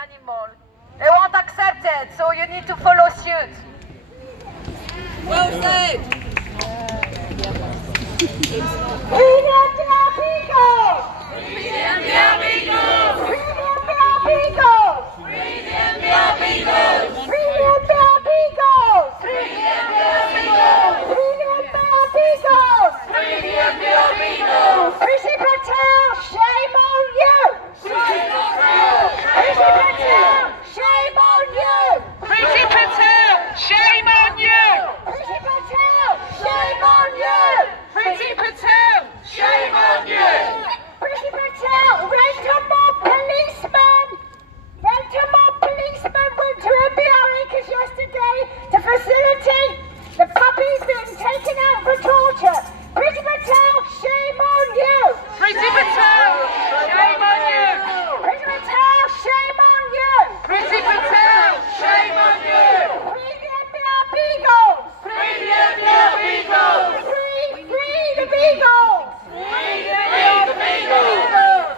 Animal. They won't accept it, so you need to follow suit. Well said. Free the M.B.R. Beagles! Free the M.B.R. Beagles! Free the M.B.R. Beagles! Free the M.B.R. Beagles! Free the M.B.R. Beagles! Free the M.B.R. Beagles! Free the M.B.R. Beagles! Free the M.B.R. Beagles! Prissy Patel, shame on you! Shame on you! Prissy Patel, shame on you! Prissy Patel, shame on you! Prissy Patel, shame on you! Prissy Patel, shame on you! Prissy Patel, rent a mob policeman! Rent a mob policeman went to M.B.R. Acres yesterday to facilitate the puppies being taken out for torture. Prissy Patel, shame on you! Prissy Patel, shame on you! Prissy Patel, shame on you! Prissy Patel, shame on you! Free the M.B.R. Beagles! Free the M.B.R. Beagles! Free the Beagles! Free the Beagles!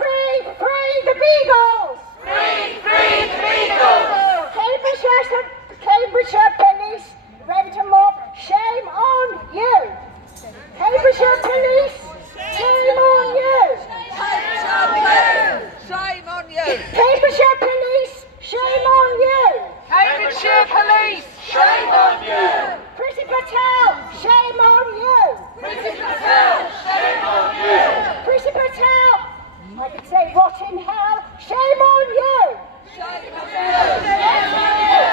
Free the Beagles! Free the Beagles! Cambridgeshire Police, rent a mob, shame on you! Cambridgeshire Police, shame on you! Shame on you! Cambridgeshire Police, shame on you! Cambridgeshire Police, shame on you! Prissy Patel, shame on you! Prissy Patel, shame on you! Prissy Patel, I could say rot in hell, shame on you! Shame Patel, shame on you!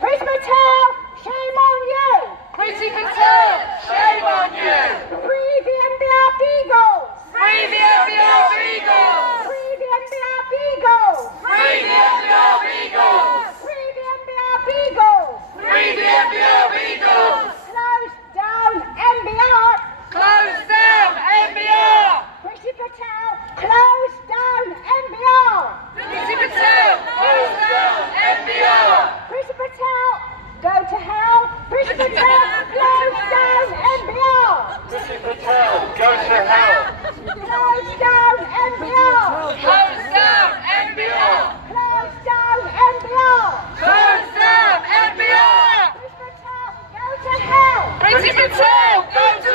Prissy Patel, shame on you! Prissy Patel, shame on you! Free the M.B.R. Beagles! Free the M.B.R. Beagles! Free the M.B.R. Beagles! Free the M.B.R. Beagles! Free the M.B.R. Beagles! Free the M.B.R. Beagles! Close down M.B.R. Close down M.B.R. Prissy Patel, close down M.B.R. Prissy Patel, close down M.B.R. Prissy Patel, go to hell. Prissy Patel, close down M.B.R. Prissy Patel, go to hell. Close down M.B.R. Close down M.B.R. Close down M.B.R. Close down M.B.R. Prissy Patel, go to hell. Prissy Patel, go to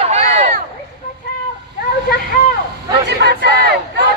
hell. Prissy Patel, go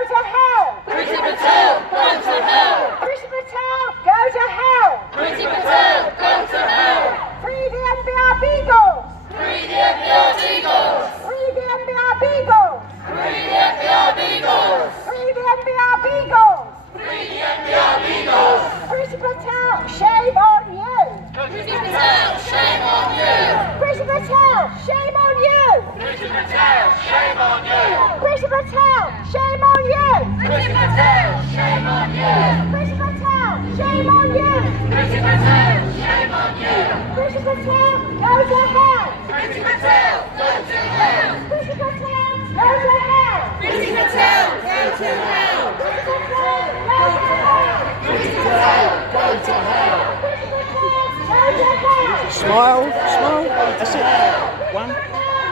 to hell. Prissy Patel, go to hell. Prissy Patel, go to hell. Prissy Patel, go to hell. Free the M.B.R. Beagles. Free the M.B.R. Beagles. Free the M.B.R. Beagles. Free the M.B.R. Beagles. Free the M.B.R. Beagles. Free the M.B.R. Beagles. Prissy Patel, shame on you. Prissy Patel, shame on you. Prissy Patel, shame on you. Prissy Patel, shame on you. Prissy Patel, shame on you. Prissy Patel, shame on you. Prissy Patel, shame on you. Prissy Patel, shame on you. Prissy Patel, go to hell. Prissy Patel, go to hell. Prissy Patel, go to hell. Prissy Patel, go to hell. Prissy Patel, go to hell. Prissy Patel, go to hell. Prissy Patel, go to hell. Smile, smile. That's it. 1,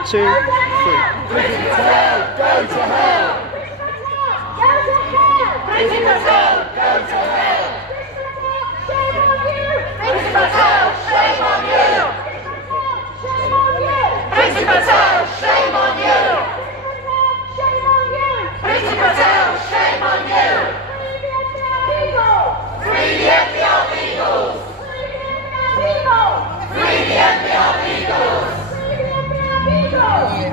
2, 3. Prissy Patel, go to hell. Prissy Patel, go to hell. Prissy Patel, shame on you. Prissy Patel, shame on you. Prissy Patel, shame on you. Free the M.B.R. Beagles. Free the M.B.R. Beagles.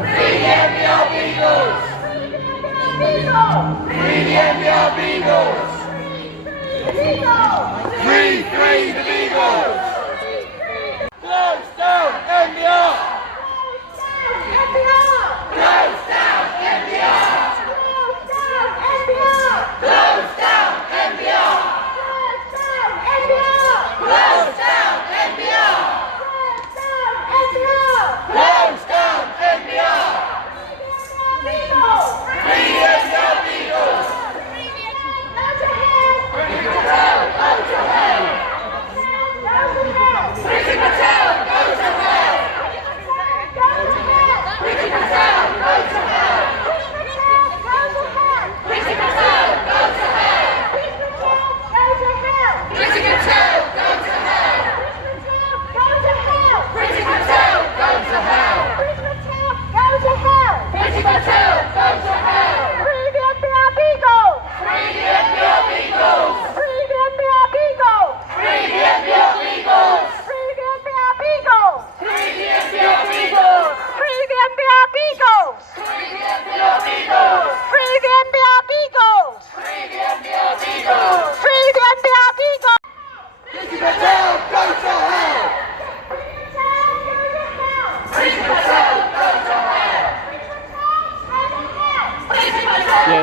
Free the M.B.R. Beagles. Free the M.B.R. Beagles. Free the Beagles. Close down M.B.R. Close down M.B.R. Close down M.B.R. Close down M.B.R. Close down M.B.R. Free the M.B.R. Beagles. Prissy Patel, go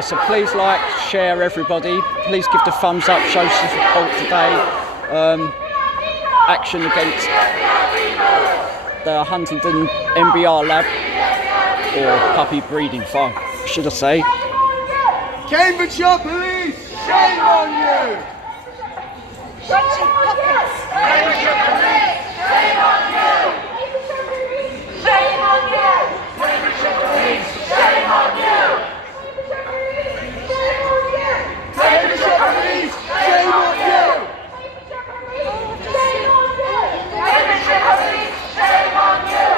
so please like, share, everybody. Please give the thumbs up, show some support today. Action against the Huntingdon M.B.R lab, or puppy breeding farm, should I say. Cambridgeshire Police, shame on you! Cambridgeshire Police, shame on you! Shame on you! Cambridgeshire Police, shame on you! Cambridgeshire Police, shame on you! Cambridgeshire Police, shame on you!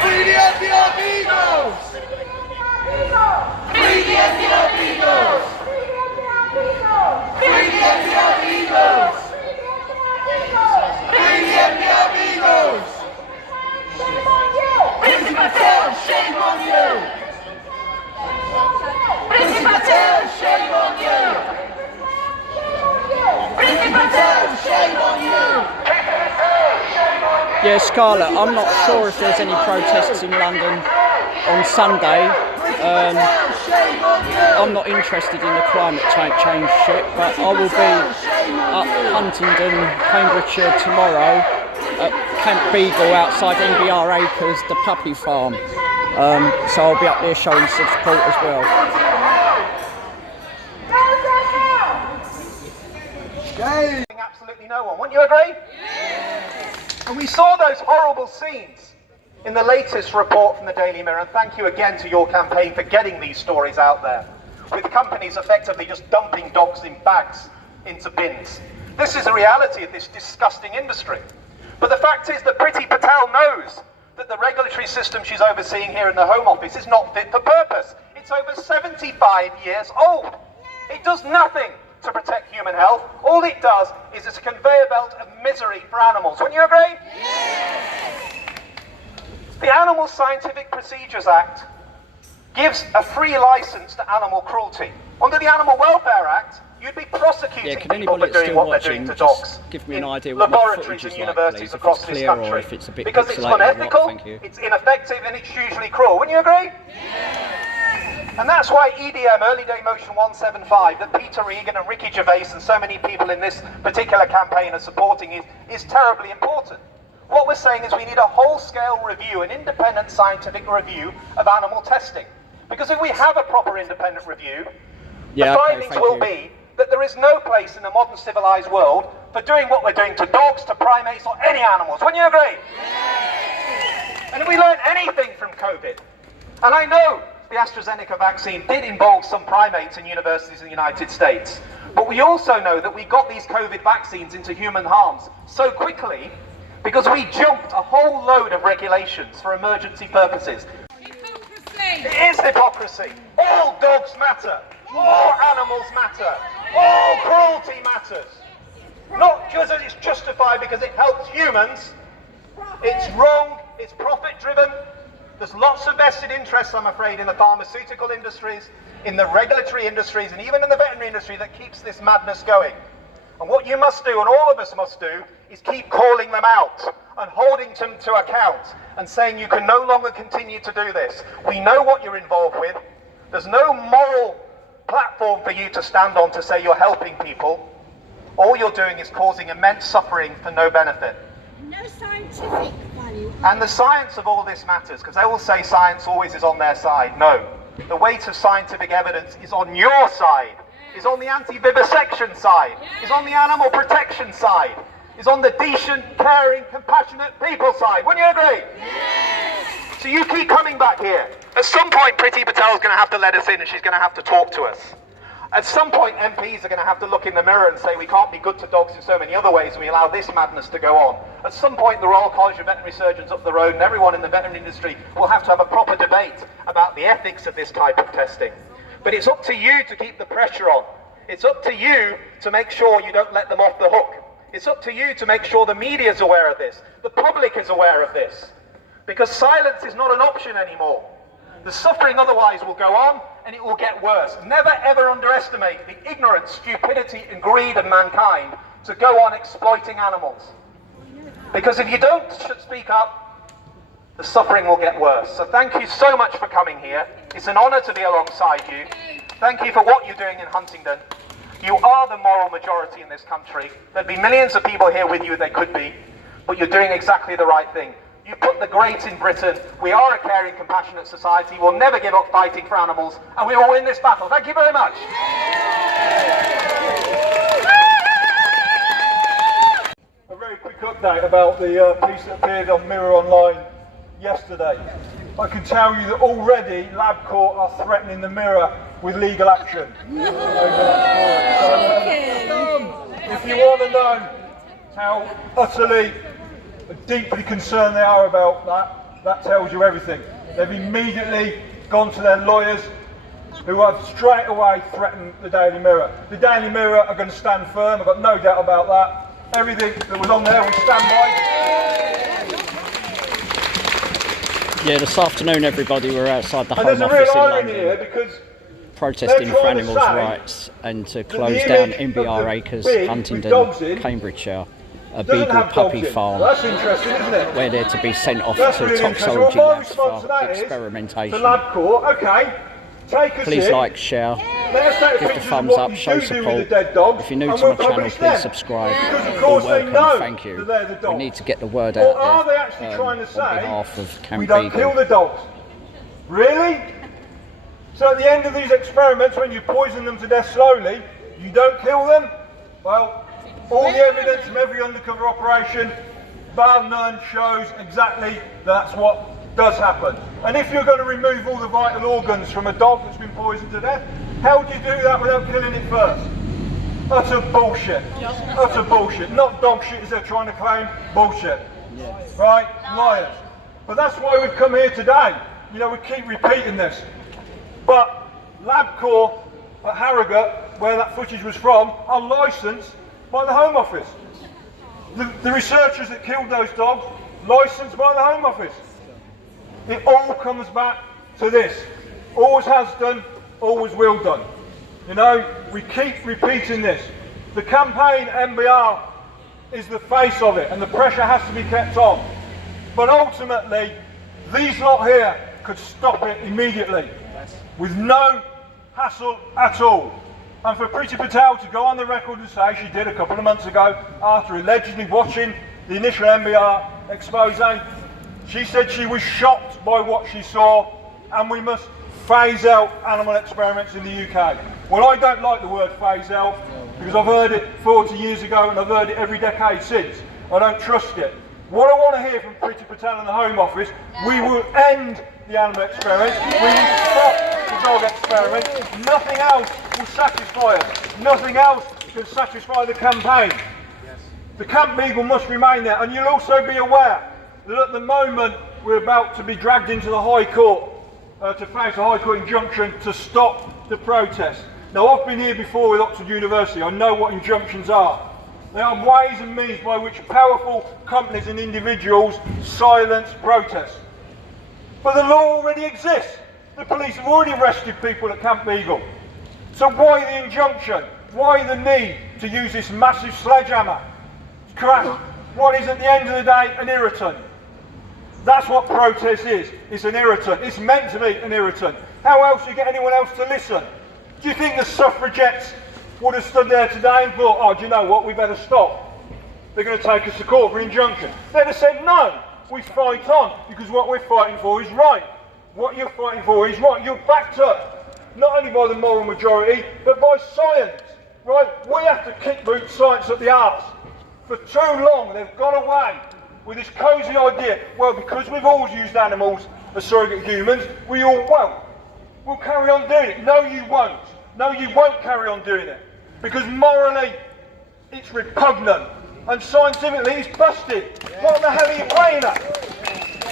Free the M.B.R Beagles! Free the M.B.R Beagles! Free the M.B.R Beagles! Free the M.B.R Beagles! Priti Patel, shame on you! Priti Patel, shame on you! Priti Patel, shame on you! Yeah, Scarlett, I'm not sure if there's any protests in London on Sunday. I'm not interested in the climate change shit, but I will be up Huntingdon, Cambridgeshire tomorrow at Camp Beagle outside M.B.R Acres, the puppy farm. So I'll be up there showing some support as well. Absolutely no one. Wouldn't you agree? And we saw those horrible scenes in the latest report from the Daily Mirror, and thank you again to your campaign for getting these stories out there, with companies effectively just dumping dogs in bags into bins. This is the reality of this disgusting industry. But the fact is that Priti Patel knows that the regulatory system she's overseeing here in the Home Office is not fit for purpose. It's over 75 years old. It does nothing to protect human health. All it does is it's a conveyor belt of misery for animals. Wouldn't you agree? Yes. The Animal Scientific Procedures Act gives a free license to animal cruelty. Under the Animal Welfare Act, you'd be prosecuting people for doing what they're doing to dogs. Give me an idea what laboratories and like, universities please, across this country. Or if it's a bit because it's unethical, it's ineffective, and it's hugely cruel. Wouldn't you agree? Yes. And that's why EDM, Early Day Motion 175, that Peter Regan and Ricky Gervais and so many people in this particular campaign are supporting is terribly important. What we're saying is we need a whole-scale review, an independent scientific review of animal testing. Because if we have a proper independent review, the findings will be that there is no place in a modern civilized world for doing what we're doing to dogs, to primates, or any animals. Wouldn't you agree? Yes. And if we learn anything from COVID, and I know the AstraZeneca vaccine did involve some primates in universities in the United States, but we also know that we got these COVID vaccines into human arms so quickly because we jumped a whole load of regulations for emergency purposes. Hypocrisy! It is hypocrisy. All dogs matter. All animals matter. All cruelty matters. Not just that it's justified because it helps humans. It's wrong, it's profit-driven. There's lots of vested interests, I'm afraid, in the pharmaceutical industries, in the regulatory industries, and even in the veterinary industry that keeps this madness going. And what you must do, and all of us must do, is keep calling them out and holding them to account and saying you can no longer continue to do this. We know what you're involved with. There's no moral platform for you to stand on to say you're helping people. All you're doing is causing immense suffering for no benefit. No scientific value. And the science of all this matters, because they will say science always is on their side. No. The weight of scientific evidence is on your side, is on the anti-vivisection side, is on the animal protection side, is on the decent, caring, compassionate people side. Wouldn't you agree? Yes. So you keep coming back here. At some point, Priti Patel's going to have to let us in and she's going to have to talk to us. At some point, MPs are going to have to look in the mirror and say we can't be good to dogs in so many other ways and we allow this madness to go on. At some point, the Royal College of Veterinary Surgeons up the road and everyone in the veterinary industry will have to have a proper debate about the ethics of this type of testing. But it's up to you to keep the pressure on. It's up to you to make sure you don't let them off the hook. It's up to you to make sure the media is aware of this, the public is aware of this. Because silence is not an option anymore. The suffering otherwise will go on, and it will get worse. Never ever underestimate the ignorance, stupidity and greed of mankind to go on exploiting animals. Because if you don't speak up, the suffering will get worse. So thank you so much for coming here. It's an honour to be alongside you. Thank you for what you're doing in Huntingdon. You are the moral majority in this country. There'd be millions of people here with you, they could be, but you're doing exactly the right thing. You put the great in Britain. We are a caring, compassionate society. We'll never give up fighting for animals, and we will win this battle. Thank you very much. A very quick update about the piece that appeared on Mirror Online yesterday. I can tell you that already LabCorp are threatening the Mirror with legal action. If you want to know how utterly, deeply concerned they are about that, that tells you everything. They've immediately gone to their lawyers, who have straight away threatened the Daily Mirror. The Daily Mirror are going to stand firm, I've got no doubt about that. Everything that was on there, we stand by. Yeah, this afternoon everybody were outside the Home And there's a Office real in irony here, London because protesting for trying to animals' say rights and to that close the down image of M.B.R. the Acres, pig with Huntingdon, dogs in Cambridgeshire, a doesn't Beagle have puppy dogs in. farm Well, that's interesting, isn't it? where they're to be sent off That's to really interesting. toxology Well, my labs response to for that is, experimentation. to LabCorp, okay, take us Please in. like, share, Let us take give the pictures of thumbs what up, you show do with support. the dead dogs, If you're new and to my we'll channel, publish please them. subscribe. Because of You're course they welcome, know thank you. that they're the dogs. We need to get the word Or out are there they actually trying to on say, behalf of Camp we don't Beagle. kill the dogs? Really? So at the end of these experiments, when you poison them to death slowly, you don't kill them? Well, all the evidence from every undercover operation, bar none, shows exactly that's what does happen. And if you're going to remove all the vital organs from a dog that's been poisoned to death, how do you do that without killing it first? Utter bullshit. Utter bullshit. Not dog shit as they're trying to claim. Bullshit. Right? Liars. But that's why we've come here today. You know, we keep repeating this. But LabCorp at Harrogate, where that footage was from, are licensed by the Home Office. The researchers that killed those dogs, licensed by the Home Office. It all comes back to this. Always has done, always will done. You know, we keep repeating this. The campaign M.B.R. is the face of it, and the pressure has to be kept on. But ultimately, these lot here could stop it immediately, with no hassle at all. And for Priti Patel to go on the record and say she did a couple of months ago, after allegedly watching the initial M.B.R. expose, she said she was shocked by what she saw, and we must phase out animal experiments in the UK. Well, I don't like the word phase out, because I've heard it 40 years ago and I've heard it every decade since. I don't trust it. What I want to hear from Priti Patel and the Home Office, we will end the animal experiments, we will stop the dog experiments, nothing else will satisfy us, nothing else can satisfy the campaign. The Camp Beagle must remain there, and you'll also be aware that at the moment we're about to be dragged into the High Court to face a High Court injunction to stop the protest. Now, I've been here before with Oxford University, I know what injunctions are. They are ways and means by which powerful companies and individuals silence protests. But the law already exists. The police have already arrested people at Camp Beagle. So why the injunction? Why the need to use this massive sledgehammer to crash what is at the end of the day an irritant? That's what protest is. It's an irritant. It's meant to be an irritant. How else do you get anyone else to listen? Do you think the suffragettes would have stood there today and thought, oh, do you know what, we better stop? They're going to take us to court for injunction. They'd have said, no, we fight on, because what we're fighting for is right. What you're fighting for is right. You're backed up, not only by the moral majority, but by science, right? We have to kick root science up the arse. For too long, they've gone away with this cosy idea, well, because we've always used animals as surrogate humans, we all won't. We'll carry on doing it. No, you won't. No, you won't carry on doing it. Because morally, it's repugnant. And scientifically, it's busted. What the hell are you playing at?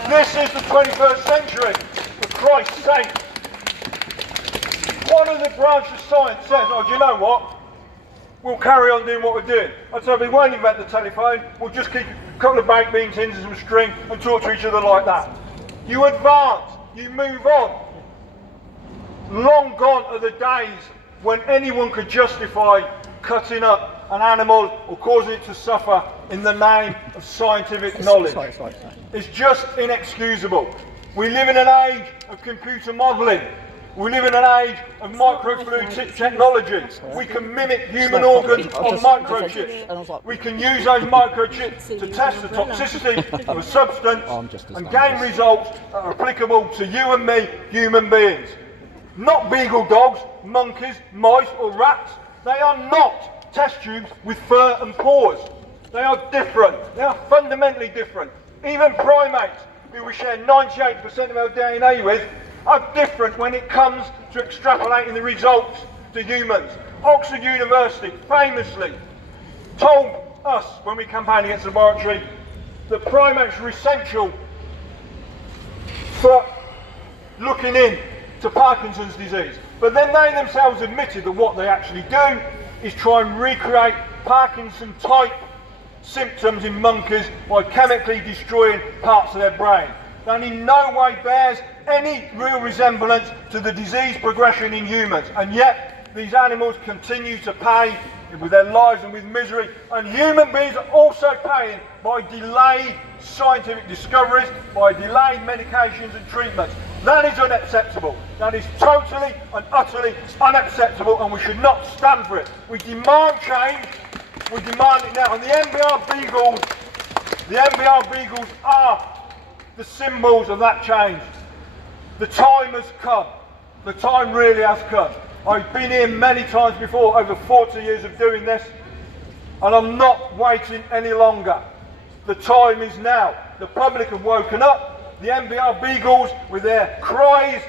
This is the 21st century, for Christ's sake. One of the branches of science says, oh, do you know what? We'll carry on doing what we're doing. I said, we won't invent the telephone, we'll just keep a couple of baked bean tins and some string and talk to each other like that. You advance, you move on. Long gone are the days when anyone could justify cutting up an animal or causing it to suffer in the name of scientific knowledge. It's just inexcusable. We live in an age of computer modelling. We live in an age of microfluidic technology. We can mimic human organs on microchips. We can use those microchips to test the toxicity of a substance and gain results that are applicable to you and me, human beings. Not beagle dogs, monkeys, mice or rats. They are not test tubes with fur and paws. They are different. They are fundamentally different. Even primates, who we share 98% of our DNA with, are different when it comes to extrapolating the results to humans. Oxford University famously told us when we campaigned against the laboratory that primates are essential for looking in to Parkinson's disease. But then they themselves admitted that what they actually do is try and recreate Parkinson type symptoms in monkeys by chemically destroying parts of their brain. That in no way bears any real resemblance to the disease progression in humans, and yet these animals continue to pay with their lives and with misery, and human beings are also paying by delayed scientific discoveries, by delayed medications and treatments. That is unacceptable. That is totally and utterly unacceptable, and we should not stand for it. We demand change. We demand it now. And the M.B.R. Beagles are the symbols of that change. The time has come. The time really has come. I've been here many times before, over 40 years of doing this, and I'm not waiting any longer. The time is now. The public have woken up. The M.B.R. Beagles, with their cries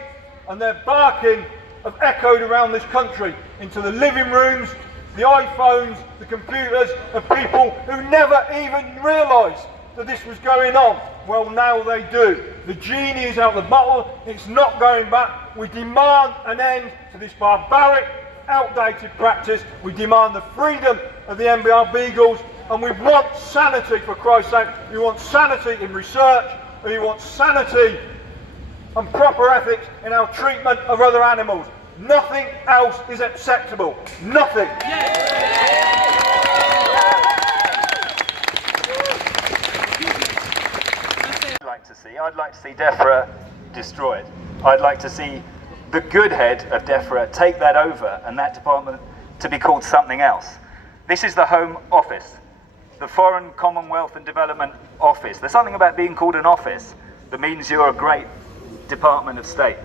and their barking, have echoed around this country into the living rooms, the iPhones, the computers of people who never even realised that this was going on. Well, now they do. The genie is out of the bottle. It's not going back. We demand an end to this barbaric, outdated practice. We demand the freedom of the M.B.R. Beagles, and we want sanity, for Christ's sake. We want sanity in research, and we want sanity and proper ethics in our treatment of other animals. Nothing else is acceptable. Nothing. I'd like to see DEFRA destroyed. I'd like to see the good head of DEFRA take that over and that department to be called something else. This is the Home Office, the Foreign, Commonwealth and Development Office. There's something about being called an office that means you're a great Department of State.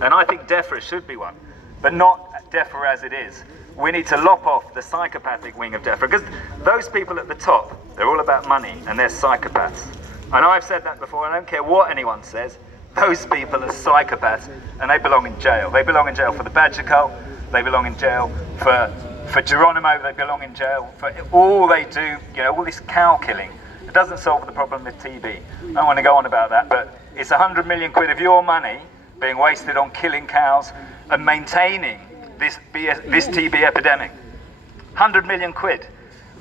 And I think DEFRA should be one, but not DEFRA as it is. We need to lop off the psychopathic wing of DEFRA, because those people at the top, they're all about money and they're psychopaths. And I've said that before, I don't care what anyone says, those people are psychopaths and they belong in jail. They belong in jail for the Badger cult, they belong in jail for Geronimo, they belong in jail for all they do, you know, all this cow killing. It doesn't solve the problem with TB. I don't want to go on about that, but it's 100 million quid of your money being wasted on killing cows and maintaining this TB epidemic. 100 million quid.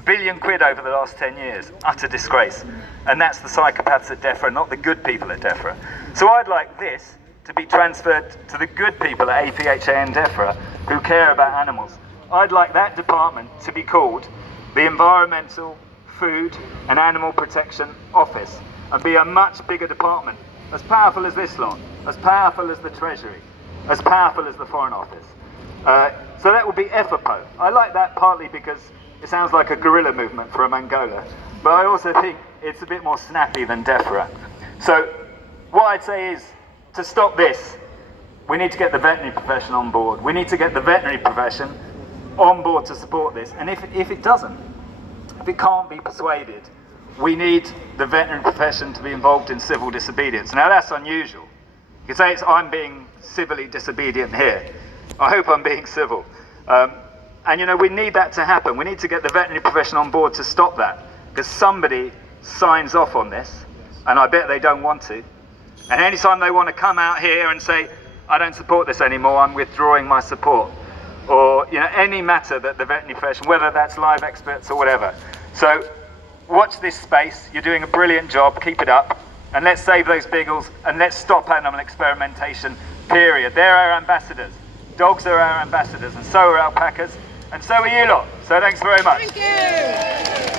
Billion quid over the last 10 years. Utter disgrace. And that's the psychopaths at DEFRA, not the good people at DEFRA. So I'd like this to be transferred to the good people at APHA and DEFRA who care about animals. I'd like that department to be called the Environmental, Food and Animal Protection Office and be a much bigger department, as powerful as this lot, as powerful as the Treasury, as powerful as the Foreign Office. So that would be FAPO. I like that partly because it sounds like a guerrilla movement from Angola, but I also think it's a bit more snappy than DEFRA. So what I'd say is, to stop this, we need to get the veterinary profession on board. We need to get the veterinary profession on board to support this. And if it doesn't, if it can't be persuaded, we need the veterinary profession to be involved in civil disobedience. Now that's unusual. You could say I'm being civilly disobedient here. I hope I'm being civil. And you know, we need that to happen. We need to get the veterinary profession on board to stop that, because somebody signs off on this, and I bet they don't want to. And anytime they want to come out here and say, I don't support this anymore, I'm withdrawing my support, or you know, any matter that the veterinary profession, whether that's live experts or whatever. So watch this space. You're doing a brilliant job. Keep it up, and let's save those beagles, and let's stop animal experimentation. period. They're our ambassadors. Dogs are our ambassadors, and so are alpacas, and so are you lot. So thanks very much. Thank you.